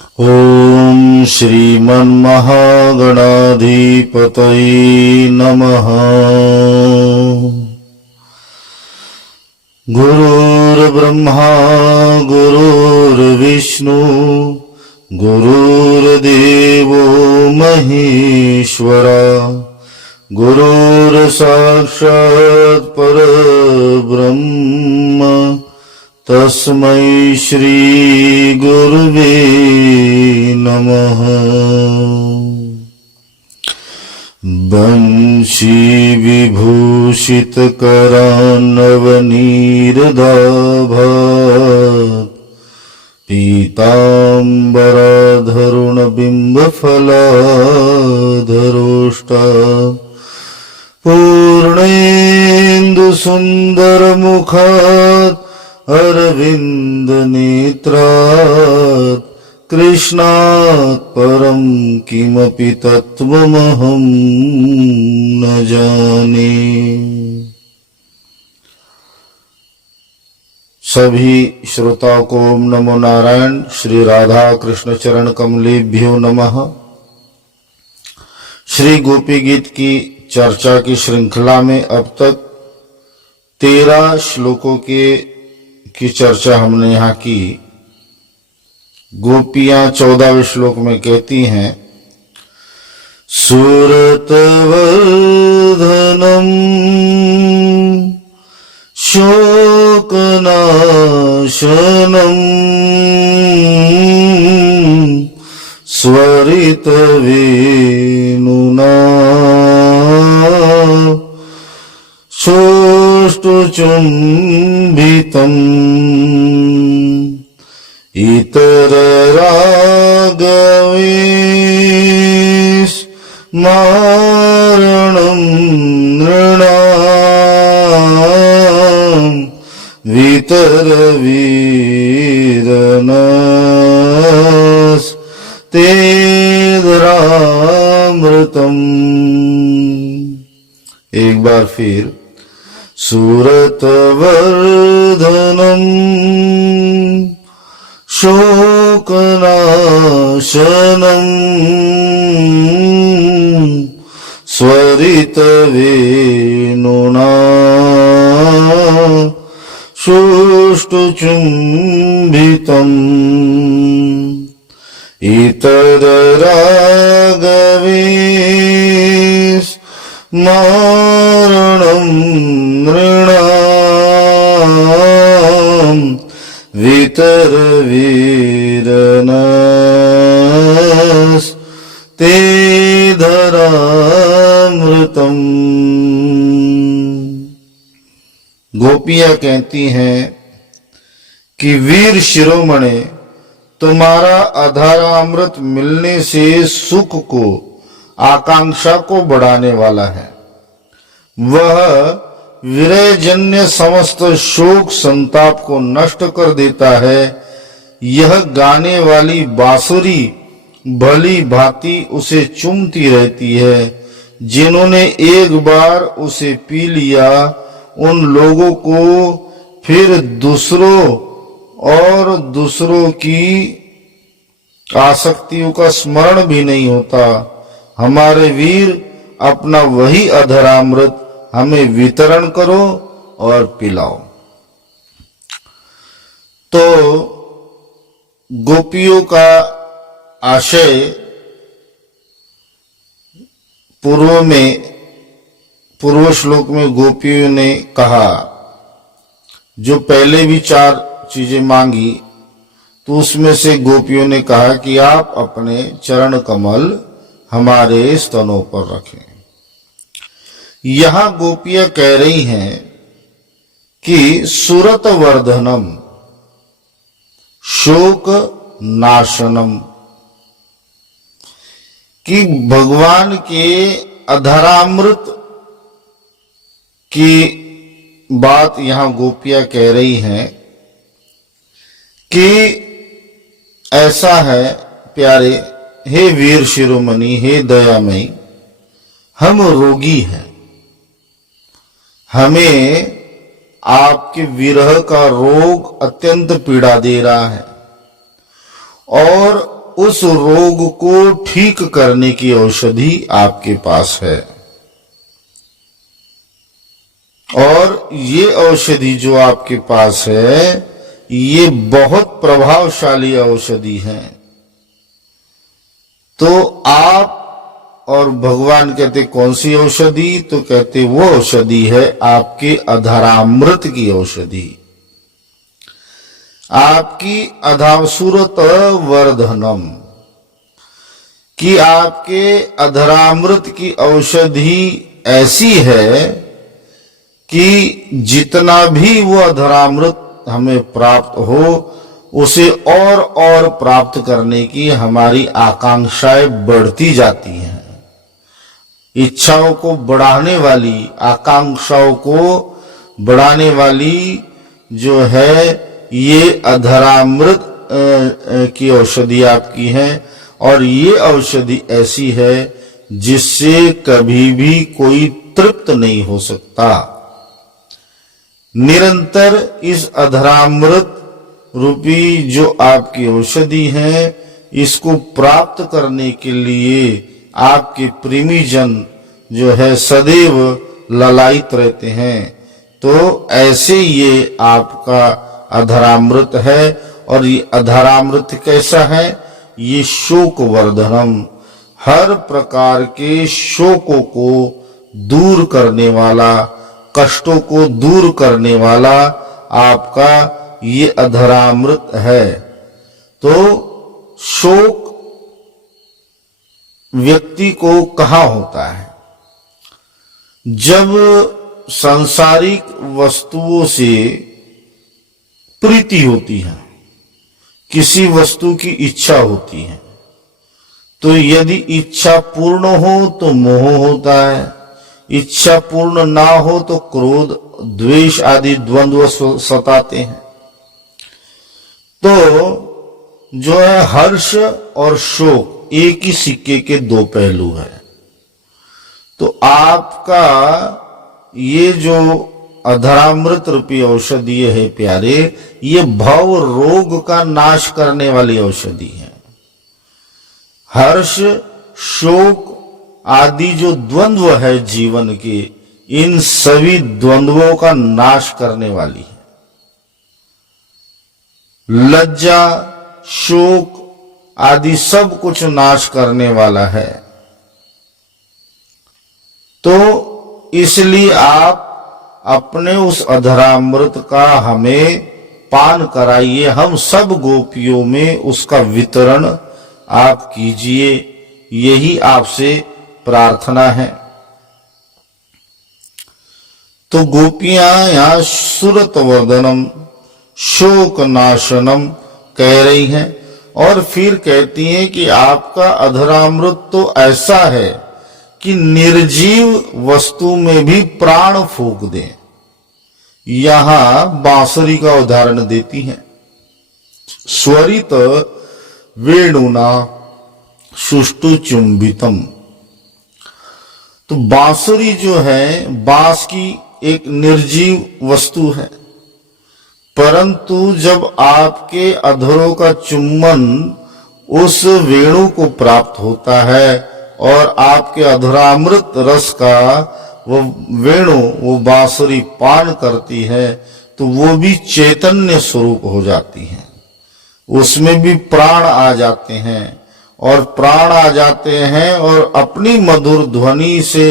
ॐ श्रीमन्महागणाधिपतये नमः। गुरुर्ब्रह्मा गुरुर्विष्णु गुरुर्देवो महेश्वरा गुरुर्साक्षात् परब्रह्म तस्मै श्री गुरुवे नमः। बंशी विभूषित करान्नवनीरदाभात् पीताम्बराधरुण बिम्बफलाधरोष्टा पूर्णेन्दु सुंदर मुखात् अरविंद नेत्रात् कृष्णात् परं किमपि तत्त्वमहं न जाने। सभी श्रोताओं को ओम नमो नारायण। श्री राधा कृष्ण चरण कमलेभ्यो नमः। श्री गोपी गीत की चर्चा की श्रृंखला में अब तक 13 श्लोकों की चर्चा हमने यहाँ की। गोपियां 14वें श्लोक में कहती हैं, सुरतवर्धनम शोकनाशनम स्वरितवेणुना चुंबितम् इतररागवेस्मारणं नृणां वितरवीरनस्तेन्द्रामृतम्। एक बार फिर, सुरतवर्धनम शोकनाशनम स्वरितवेणुना शुष्टुचुम्बितम् इतररागवेस्मारणं नृणां वितरवीरनस्तेन्द्रामृतम्। गोपियां कहती हैं कि वीर शिरोमणे, तुम्हारा अधरामृत मिलने से सुख को, आकांक्षा को बढ़ाने वाला है। वह विरहजन्य समस्त शोक संताप को नष्ट कर देता है। यह गाने वाली बांसुरी भली भांति उसे चूमती रहती है। जिन्होंने एक बार उसे पी लिया, उन लोगों को फिर दूसरों की आसक्तियों का स्मरण भी नहीं होता। हमारे वीर, अपना वही अधरामृत हमें वितरण करो और पिलाओ। तो गोपियों का आशय पूर्व श्लोक में गोपियों ने कहा, जो पहले भी 4 चीजें मांगी, तो उसमें से गोपियों ने कहा कि आप अपने चरण कमल हमारे स्तनों पर रखें। यहां गोपियां कह रही हैं कि सुरत वर्धनम शोक नाशनम, कि भगवान के अधरामृत की बात यहां गोपियां कह रही हैं कि ऐसा है प्यारे, हे वीर शिरोमणि, हे दयामयी, हम रोगी हैं। हमें आपके विरह का रोग अत्यंत पीड़ा दे रहा है और उस रोग को ठीक करने की औषधि आपके पास है। और ये औषधि जो आपके पास है ये बहुत प्रभावशाली औषधि है। तो आप, और भगवान कहते कौन सी औषधि, तो कहते वो औषधि है आपके अधरामृत की औषधि, आपकी अधासुरत वर्धनम, कि आपके अधरामृत की औषधि ऐसी है कि जितना भी वो अधरामृत हमें प्राप्त हो उसे और प्राप्त करने की हमारी आकांक्षाएं बढ़ती जाती हैं। इच्छाओं को बढ़ाने वाली, आकांक्षाओं को बढ़ाने वाली जो है ये अधरामृत की औषधि आपकी है। और ये औषधि ऐसी है जिससे कभी भी कोई तृप्त नहीं हो सकता। निरंतर इस अधरामृत रूपी जो आपकी औषधि है इसको प्राप्त करने के लिए आपके प्रेमीजन जो है सदैव ललायित रहते हैं। तो ऐसे ये आपका अधरामृत है। और ये अधरामृत कैसा है, ये शोक वर्धनम, हर प्रकार के शोकों को दूर करने वाला, कष्टों को दूर करने वाला आपका ये अधरामृत है। तो शोक व्यक्ति को कहाँ होता है, जब सांसारिक वस्तुओं से प्रीति होती है, किसी वस्तु की इच्छा होती है, तो यदि इच्छा पूर्ण हो तो मोह होता है, इच्छा पूर्ण ना हो तो क्रोध, द्वेष आदि द्वंद्व सताते हैं। तो जो है हर्ष और शोक एक ही सिक्के के दो पहलू है। तो आपका ये जो अधरामृत रूपी औषधि है प्यारे, ये भव रोग का नाश करने वाली औषधि है। हर्ष, शोक आदि जो द्वंद्व है जीवन के, इन सभी द्वंद्वों का नाश करने वाली है। लज्जा, शोक आदि सब कुछ नाश करने वाला है। तो इसलिए आप अपने उस अधरामृत का हमें पान कराइए, हम सब गोपियों में उसका वितरण आप कीजिए, यही आपसे प्रार्थना है। तो गोपियां यहां सुरत वर्धनम, शोक नाशनम कह रही हैं। और फिर कहती हैं कि आपका अधरामृत तो ऐसा है कि निर्जीव वस्तु में भी प्राण फूंक दे। यहां बांसुरी का उदाहरण देती हैं। स्वरित वेणुना सुष्टु चुंबितम। तो बांसुरी जो है बांस की एक निर्जीव वस्तु है, परंतु जब आपके अधरों का चुम्बन उस वेणु को प्राप्त होता है और आपके अधरामृत रस का वो वेणु, वो बांसुरी पान करती है, तो वो भी चैतन्य स्वरूप हो जाती है, उसमें भी प्राण आ जाते हैं। और प्राण आ जाते हैं और अपनी मधुर ध्वनि से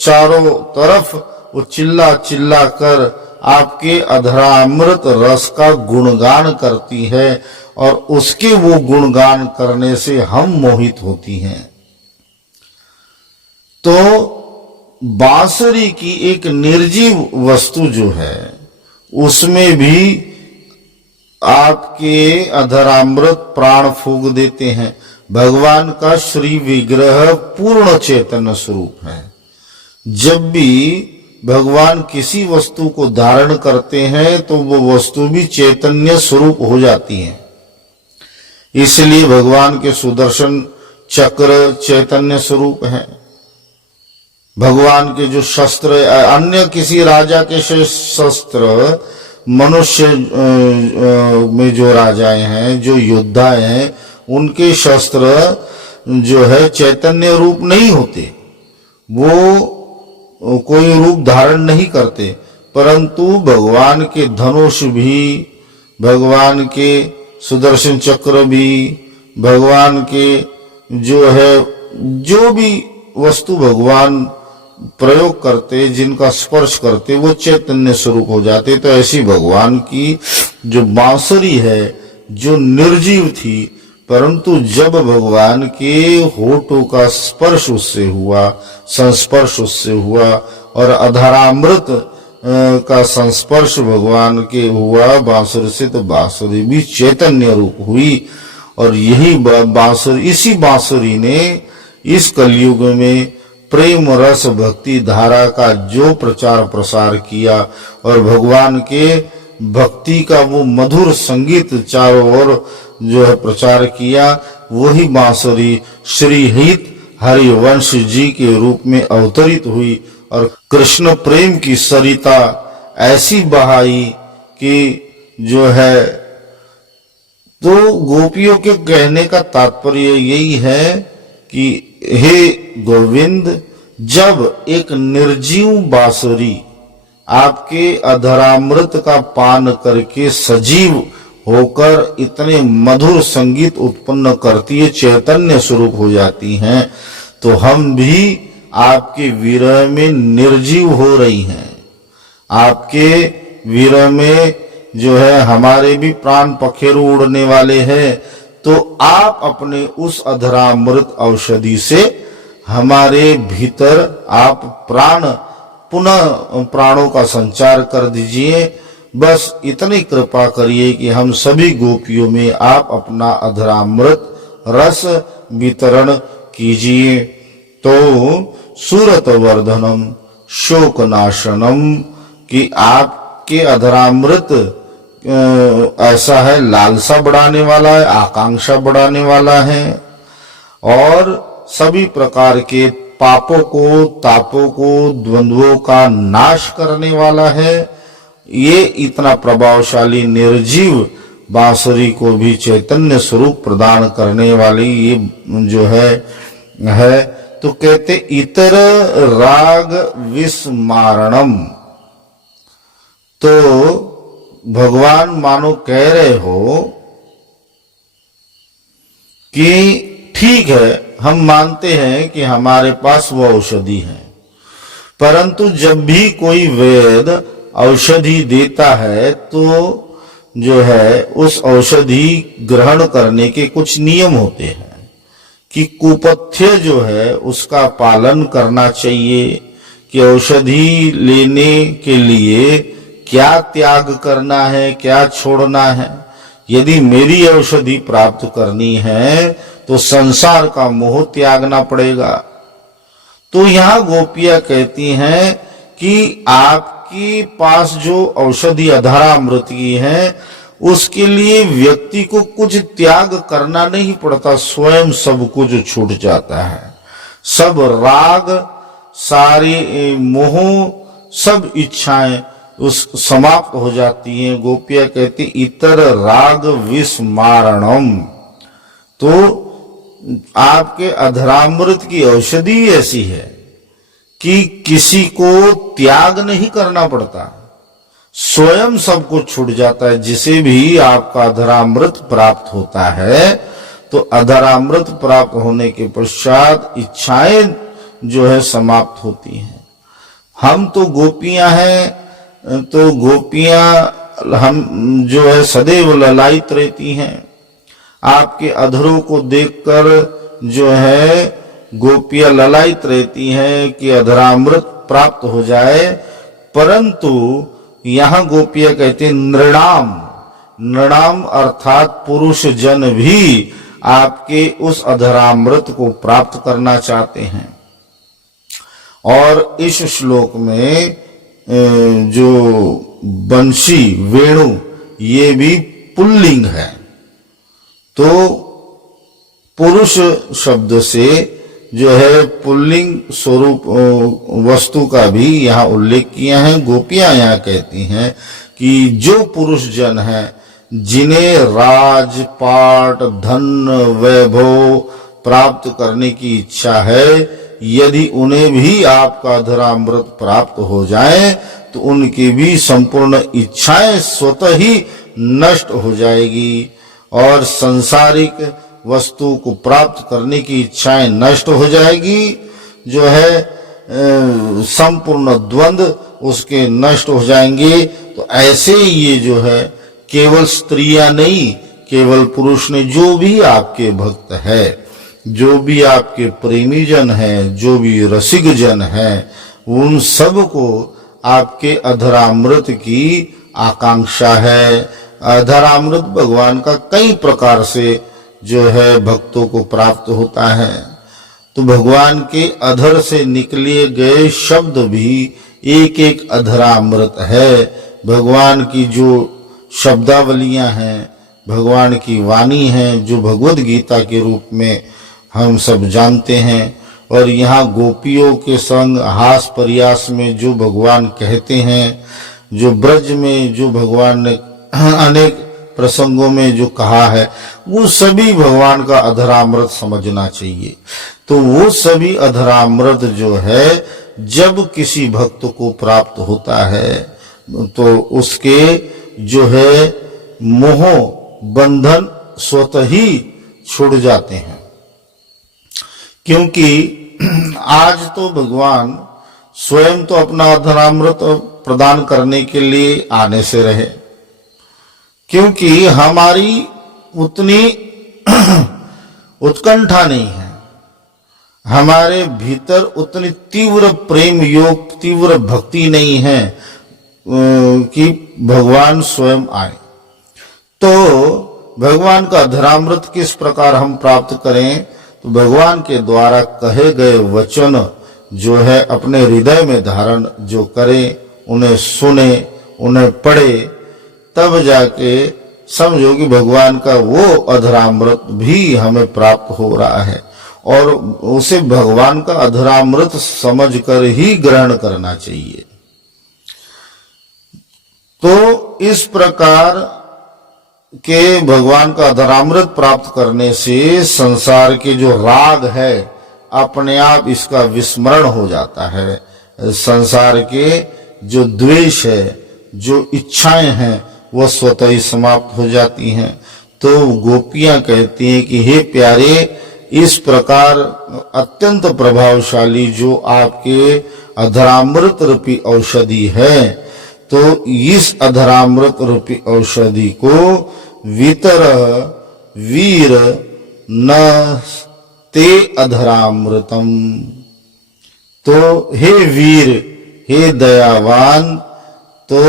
चारों तरफ वो चिल्ला चिल्ला कर आपके अधरामृत रस का गुणगान करती है, और उसके वो गुणगान करने से हम मोहित होती हैं। तो बांसुरी की एक निर्जीव वस्तु जो है उसमें भी आपके अधरामृत प्राण फूंक देते हैं। भगवान का श्री विग्रह पूर्ण चैतन्य स्वरूप है। जब भी भगवान किसी वस्तु को धारण करते हैं तो वो वस्तु भी चैतन्य स्वरूप हो जाती है। इसलिए भगवान के सुदर्शन चक्र चैतन्य स्वरूप है। भगवान के जो शस्त्र, अन्य किसी राजा के शस्त्र, मनुष्य में जो राजाएं हैं, जो योद्धा हैं, उनके शस्त्र जो है चैतन्य रूप नहीं होते, वो कोई रूप धारण नहीं करते, परंतु भगवान के धनुष भी, भगवान के सुदर्शन चक्र भी, भगवान के जो है जो भी वस्तु भगवान प्रयोग करते, जिनका स्पर्श करते, वो चैतन्य स्वरूप हो जाते। तो ऐसी भगवान की जो बांसुरी है जो निर्जीव थी, परंतु जब भगवान के होठों का स्पर्श उससे हुआ, संस्पर्श उससे हुआ और अधरामृत का संस्पर्श भगवान के हुआ बांसुरी से, तो बांसुरी भी चैतन्य रूप हुई। और यही बांसुरी, इसी बांसुरी ने इस कलयुग में प्रेम रस भक्ति धारा का जो प्रचार प्रसार किया और भगवान के भक्ति का वो मधुर संगीत चारों ओर जो है प्रचार किया, वही बांसुरी श्री हित हरिवंश जी के रूप में अवतरित हुई और कृष्ण प्रेम की सरिता ऐसी बहाई कि जो है, तो गोपियों के कहने का तात्पर्य यही है कि हे गोविंद, जब एक निर्जीव बांसुरी आपके अधरामृत का पान करके सजीव होकर इतने मधुर संगीत उत्पन्न करती है, चैतन्य स्वरूप हो जाती हैं, तो हम भी आपके विरह में निर्जीव हो रही हैं। आपके विरह में जो है हमारे भी प्राण पखेरु उड़ने वाले हैं, तो आप अपने उस अधरामृत औषधि से हमारे भीतर आप पुनः प्राणों का संचार कर दीजिए। बस इतनी कृपा करिए कि हम सभी गोपियों में आप अपना अधरामृत रस वितरण कीजिए। तो सूरत वर्धनम शोक नाशनम, कि आपके अधरामृत ऐसा है, लालसा बढ़ाने वाला है, आकांक्षा बढ़ाने वाला है और सभी प्रकार के पापों को, तापों को, द्वंद्वों का नाश करने वाला है। ये इतना प्रभावशाली निर्जीव बांसुरी को भी चैतन्य स्वरूप प्रदान करने वाली ये जो है तो कहते इतर राग विस्मारणम। तो भगवान मानो कह रहे हो कि ठीक है, हम मानते हैं कि हमारे पास वो औषधि है, परंतु जब भी कोई वेद औषधि देता है तो जो है उस औषधि ग्रहण करने के कुछ नियम होते हैं कि कुपथ्य जो है उसका पालन करना चाहिए, कि औषधि लेने के लिए क्या त्याग करना है, क्या छोड़ना है। यदि मेरी औषधि प्राप्त करनी है तो संसार का मोह त्यागना पड़ेगा। तो यहाँ गोपियां कहती हैं कि आपके पास जो औषधि अधरामृत की है उसके लिए व्यक्ति को कुछ त्याग करना नहीं पड़ता, स्वयं सब कुछ छूट जाता है। सब राग, सारे मोह, सब इच्छाएं उस समाप्त हो जाती हैं। गोपियां कहती इतर राग विस्मारणम। तो आपके अधरामृत की औषधि ऐसी है कि किसी को त्याग नहीं करना पड़ता, स्वयं सब कुछ छूट जाता है। जिसे भी आपका अधरामृत प्राप्त होता है तो अधरामृत प्राप्त होने के पश्चात इच्छाएं जो है समाप्त होती हैं। हम तो गोपियां हैं, तो गोपियां हम जो है सदैव ललायित रहती हैं। आपके अधरों को देखकर जो है गोपियां ललायित रहती हैं कि अधरामृत प्राप्त हो जाए, परंतु यहाँ गोपियां कहते हैं नृणाम। नृणाम अर्थात पुरुष जन भी आपके उस अधरामृत को प्राप्त करना चाहते हैं। और इस श्लोक में जो बंशी, वेणु, ये भी पुल्लिंग है। तो पुरुष शब्द से जो है पुल्लिंग स्वरूप वस्तु का भी यहाँ उल्लेख किया है। गोपियां यहाँ कहती हैं कि जो पुरुष जन है जिन्हें राजपाट, धन, वैभव प्राप्त करने की इच्छा है, यदि उन्हें भी आपका अधरामृत प्राप्त हो जाए तो उनकी भी संपूर्ण इच्छाएं स्वतः ही नष्ट हो जाएगी और सांसारिक वस्तु को प्राप्त करने की इच्छाएं नष्ट हो जाएगी। जो है संपूर्ण द्वंद्व उसके नष्ट हो जाएंगे। तो ऐसे ये जो है केवल स्त्रियां नहीं, केवल पुरुष ने, जो भी आपके भक्त है, जो भी आपके प्रेमी जन है, जो भी रसिक जन है, उन सब को आपके अधरामृत की आकांक्षा है। अधरामृत भगवान का कई प्रकार से जो है भक्तों को प्राप्त होता है। तो भगवान के अधर से निकले गए शब्द भी एक एक अधरामृत है। भगवान की जो शब्दावलियां हैं, भगवान की वाणी है, जो भगवत गीता के रूप में हम सब जानते हैं, और यहाँ गोपियों के संग हास परियास में जो भगवान कहते हैं, जो ब्रज में जो भगवान ने अनेक प्रसंगों में जो कहा है, वो सभी भगवान का अधरामृत समझना चाहिए। तो वो सभी अधरामृत जो है जब किसी भक्त को प्राप्त होता है तो उसके जो है मोह बंधन स्वतः ही छूट जाते हैं। क्योंकि आज तो भगवान स्वयं तो अपना अधरामृत प्रदान करने के लिए आने से रहे, क्योंकि हमारी उतनी उत्कंठा नहीं है, हमारे भीतर उतनी तीव्र प्रेम योग, तीव्र भक्ति नहीं है कि भगवान स्वयं आए। तो भगवान का अधरामृत किस प्रकार हम प्राप्त करें? तो भगवान के द्वारा कहे गए वचन जो है अपने हृदय में धारण जो करें, उन्हें सुने, उन्हें पढ़े, तब जाके समझो कि भगवान का वो अधरामृत भी हमें प्राप्त हो रहा है, और उसे भगवान का अधरामृत समझकर ही ग्रहण करना चाहिए। तो इस प्रकार के भगवान का अधरामृत प्राप्त करने से संसार के जो राग है अपने आप इसका विस्मरण हो जाता है। संसार के जो द्वेष है, जो इच्छाएं हैं, वह स्वतः ही समाप्त हो जाती हैं। तो गोपियां कहती हैं कि हे प्यारे, इस प्रकार अत्यंत प्रभावशाली जो आपके अधरामृत रूपी औषधि है, तो इस अधरामृत रूपी औषधि को वितर वीर न ते अधरामृतम। तो हे वीर, हे दयावान, तो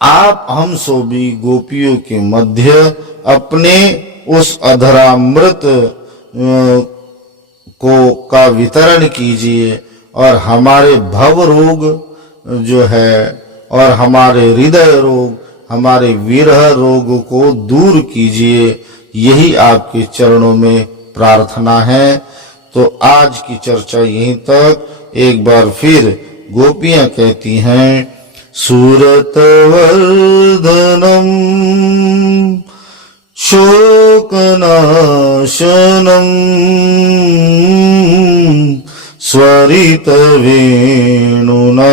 आप हम सो भी गोपियों के मध्य अपने उस अधरामृत को का वितरण कीजिए, और हमारे भव रोग जो है और हमारे हृदय रोग, हमारे विरह रोग को दूर कीजिए। यही आपके चरणों में प्रार्थना है। तो आज की चर्चा यहीं तक। एक बार फिर गोपियां कहती हैं, सूरतवर्धनम शोकनाशनम स्वरित वेणुना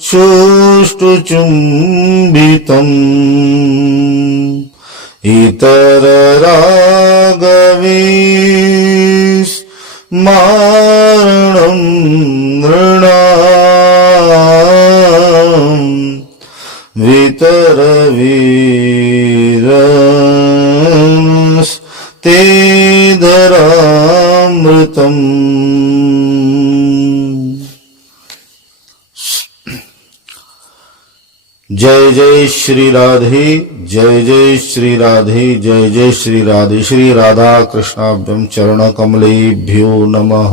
शुष्टुचुम्बितम् इतर रागविस्मरणं नृणाम् वितर वीरस्ते धरामृतम्। जय जय श्री राधे, जय जय श्री राधे, जय जय श्री राधे। श्री राधा कृष्णाभ्यं चरण कमलेभ्यो नमः।